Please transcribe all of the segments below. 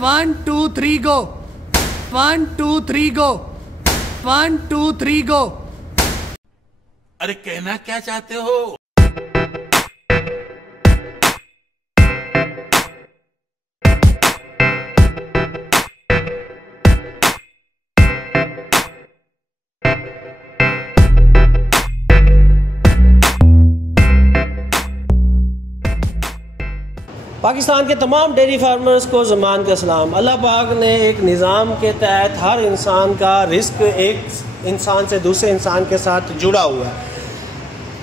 1 2 3 go 1 2 3 go 1 2 3 go। अरे कहना क्या चाहते हो? पाकिस्तान के तमाम डेयरी फार्मर्स को ज़मान का सलाम। अल्लाह पाक ने एक निज़ाम के तहत हर इंसान का रिस्क एक इंसान से दूसरे इंसान के साथ जुड़ा हुआ है।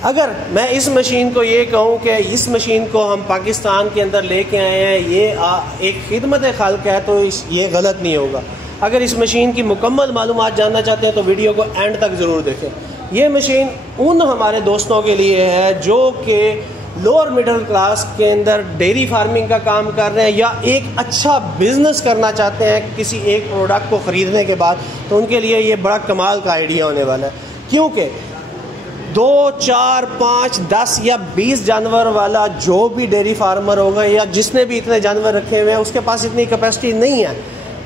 अगर मैं इस मशीन को ये कहूँ कि इस मशीन को हम पाकिस्तान के अंदर लेके आए हैं, ये एक खिदमत खल्क है, तो ये गलत नहीं होगा। अगर इस मशीन की मुकम्मल मालूमात जानना चाहते हैं तो वीडियो को एंड तक ज़रूर देखें। ये मशीन उन हमारे दोस्तों के लिए है जो कि लोअर मिडिल क्लास के अंदर डेयरी फार्मिंग का काम कर रहे हैं या एक अच्छा बिज़नेस करना चाहते हैं किसी एक प्रोडक्ट को ख़रीदने के बाद, तो उनके लिए ये बड़ा कमाल का आइडिया होने वाला है। क्योंकि 2 4 5 10 या 20 जानवर वाला जो भी डेयरी फार्मर होगा या जिसने भी इतने जानवर रखे हुए हैं, उसके पास इतनी कैपेसिटी नहीं है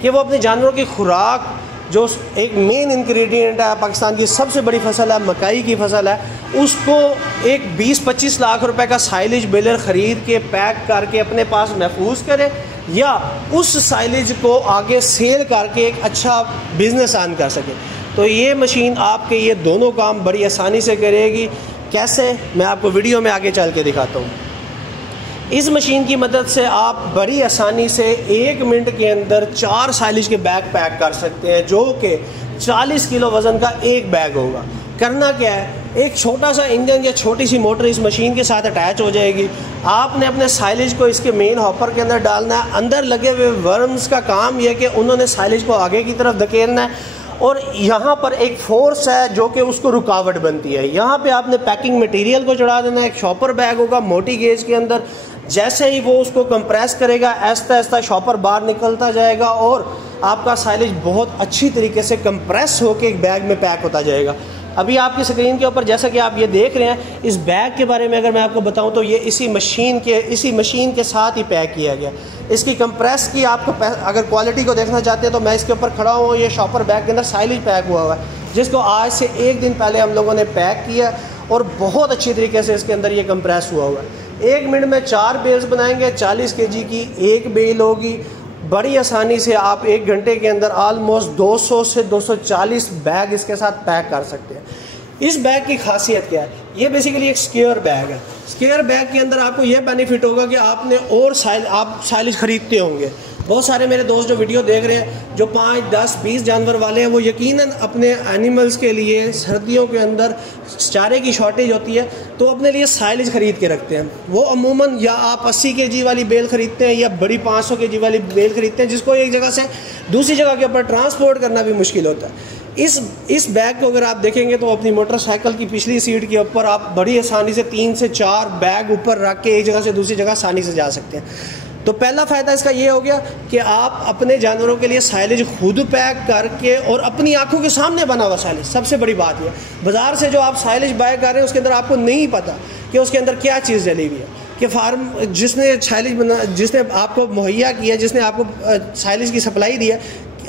कि वो अपने जानवरों की खुराक, जो एक मेन इंग्रेडिएंट है, पाकिस्तान की सबसे बड़ी फसल है, मकई की फसल है, उसको एक 20-25 लाख रुपए का साइलेज बेलर ख़रीद के पैक करके अपने पास महफूज करे या उस साइलेज को आगे सेल करके एक अच्छा बिजनेस ऑन कर सके। तो ये मशीन आपके ये दोनों काम बड़ी आसानी से करेगी। कैसे, मैं आपको वीडियो में आगे चल के दिखाता हूँ। इस मशीन की मदद से आप बड़ी आसानी से 1 मिनट के अंदर 4 साइलेज के बैग पैक कर सकते हैं, जो कि 40 किलो वज़न का एक बैग होगा। करना क्या है, एक छोटा सा इंजन या छोटी सी मोटर इस मशीन के साथ अटैच हो जाएगी। आपने अपने साइलेज को इसके मेन हॉपर के अंदर डालना है। अंदर लगे हुए वर्म्स का काम यह कि उन्होंने साइलेज को आगे की तरफ धकेलना है और यहाँ पर एक फोर्स है जो कि उसको रुकावट बनती है। यहाँ पे आपने पैकिंग मटेरियल को चढ़ा देना है। एक शॉपर बैग होगा मोटी गेज के अंदर, जैसे ही वो उसको कंप्रेस करेगा आहिस्ता आहिस्ता शॉपर बाहर निकलता जाएगा और आपका साइलेज बहुत अच्छी तरीके से कंप्रेस होकर एक बैग में पैक होता जाएगा। अभी आपकी स्क्रीन के ऊपर जैसा कि आप ये देख रहे हैं, इस बैग के बारे में अगर मैं आपको बताऊं तो ये इसी मशीन के साथ ही पैक किया गया। इसकी कंप्रेस की आपको अगर क्वालिटी को देखना चाहते हैं तो मैं इसके ऊपर खड़ा हूँ। ये शॉपर बैग के अंदर साइलेज पैक हुआ हुआ है, जिसको आज से 1 दिन पहले हम लोगों ने पैक किया और बहुत अच्छी तरीके से इसके अंदर ये कंप्रेस हुआ हुआ है। 1 मिनट में 4 बेल्स बनाएंगे। 40 kg की एक बेल होगी। बड़ी आसानी से आप 1 घंटे के अंदर ऑलमोस्ट 200 से 240 बैग इसके साथ पैक कर सकते हैं। इस बैग की खासियत क्या है, ये बेसिकली एक स्क्वायर बैग है। स्क्वायर बैग के अंदर आपको ये बेनिफिट होगा कि आपने और आप साइलेज खरीदते होंगे। बहुत सारे मेरे दोस्त जो वीडियो देख रहे हैं जो 5 10 20 जानवर वाले हैं, वो यकीनन अपने एनिमल्स के लिए सर्दियों के अंदर चारे की शॉर्टेज होती है तो अपने लिए साइलेज ख़रीद के रखते हैं। वो अमूमन या आप 80 kg वाली बेल ख़रीदते हैं या बड़ी 500 kg वाली बेल ख़रीदते हैं, जिसको एक जगह से दूसरी जगह के ऊपर ट्रांसपोर्ट करना भी मुश्किल होता है। इस बैग को अगर आप देखेंगे तो अपनी मोटरसाइकिल की पिछली सीट के ऊपर आप बड़ी आसानी से 3 से 4 बैग ऊपर रख के एक जगह से दूसरी जगह आसानी से जा सकते हैं। तो पहला फ़ायदा इसका ये हो गया कि आप अपने जानवरों के लिए साइलेज खुद पैक करके और अपनी आंखों के सामने बना हुआ साइलेज। सबसे बड़ी बात यह, बाज़ार से जो आप साइलेज बाय कर रहे हैं उसके अंदर आपको नहीं पता कि उसके अंदर क्या चीज़ डली हुई है, कि फार्म जिसने आपको मुहैया किया, जिसने आपको साइलेज की सप्लाई दी है,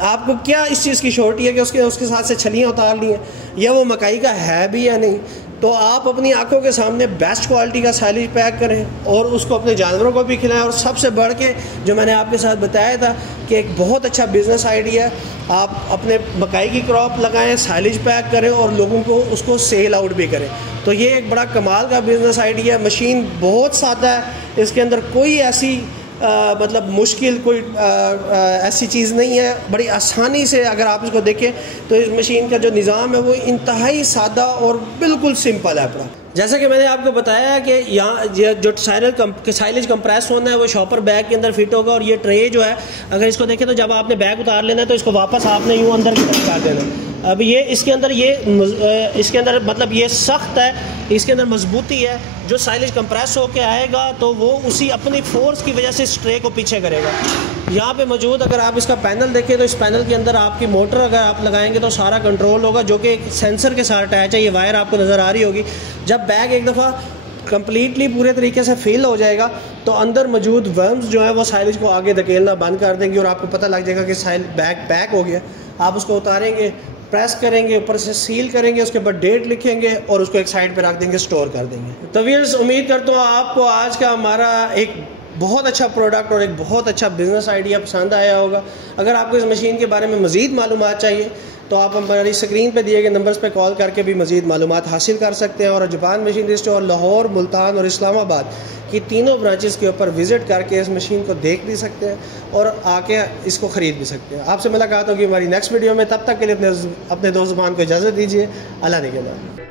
आपको क्या इस चीज़ की श्योरिटी है कि उसके साथ से छलियाँ उतार ली हैं या वो मकई का है भी या नहीं। तो आप अपनी आंखों के सामने बेस्ट क्वालिटी का साइलेज पैक करें और उसको अपने जानवरों को भी खिलाएं। और सबसे बढ़ के जो मैंने आपके साथ बताया था कि एक बहुत अच्छा बिज़नेस आइडिया, आप अपने मकई की क्रॉप लगाएं, साइलेज पैक करें और लोगों को उसको सेल आउट भी करें। तो ये एक बड़ा कमाल का बिज़नेस आइडिया। मशीन बहुत सादा है, इसके अंदर कोई ऐसी मतलब मुश्किल कोई ऐसी चीज़ नहीं है। बड़ी आसानी से अगर आप इसको देखें तो इस मशीन का जो निज़ाम है वो इंतहाई सादा और बिल्कुल सिंपल है अपना। जैसा कि मैंने आपको बताया कि यहाँ जो साइलेज कंप्रेस होना है वो शॉपर बैग के अंदर फिट होगा और ये ट्रे जो है, अगर इसको देखें तो जब आपने बैग उतार लेना है तो इसको वापस आपने यूँ अंदर की तरफ कर देना। अब ये इसके अंदर मतलब ये सख्त है, इसके अंदर मजबूती है। जो साइलेज कंप्रेस होके आएगा तो वो उसी अपनी फोर्स की वजह से इस ट्रे को पीछे करेगा। यहाँ पे मौजूद अगर आप इसका पैनल देखें तो इस पैनल के अंदर आपकी मोटर अगर आप लगाएंगे तो सारा कंट्रोल होगा, जो कि एक सेंसर के साथ अटैच है। ये वायर आपको नज़र आ रही होगी। जब बैग एक दफ़ा कम्प्लीटली पूरे तरीके से फिल हो जाएगा तो अंदर मौजूद वर्म्स जो है वो साइलेज को आगे धकेलना बंद कर देंगे और आपको पता लग जाएगा कि साइल बैग पैक हो गया। आप उसको उतारेंगे, प्रेस करेंगे, ऊपर से सील करेंगे, उसके बाद डेट लिखेंगे और उसको एक साइड पे रख देंगे, स्टोर कर देंगे। तो व्यूअर्स, उम्मीद करता हूँ आपको आज का हमारा एक बहुत अच्छा प्रोडक्ट और एक बहुत अच्छा बिज़नेस आइडिया पसंद आया होगा। अगर आपको इस मशीन के बारे में मज़ीद मालूमात चाहिए तो आप हमारी स्क्रीन पे दिए गए नंबर्स पे कॉल करके भी मज़ीद मालूमात हासिल कर सकते हैं। और Japan machinery store Lahore, Multan और इस्लामाबाद की तीनों ब्रांचेस के ऊपर विज़िट करके इस मशीन को देख भी सकते हैं और आके इसको ख़रीद भी सकते हैं। आपसे मुलाकात होगी हमारी नेक्स्ट वीडियो में। तब तक के लिए अपने दोस्त ज़ुबान को इजाज़त दीजिए। अल्लाह निगहबान।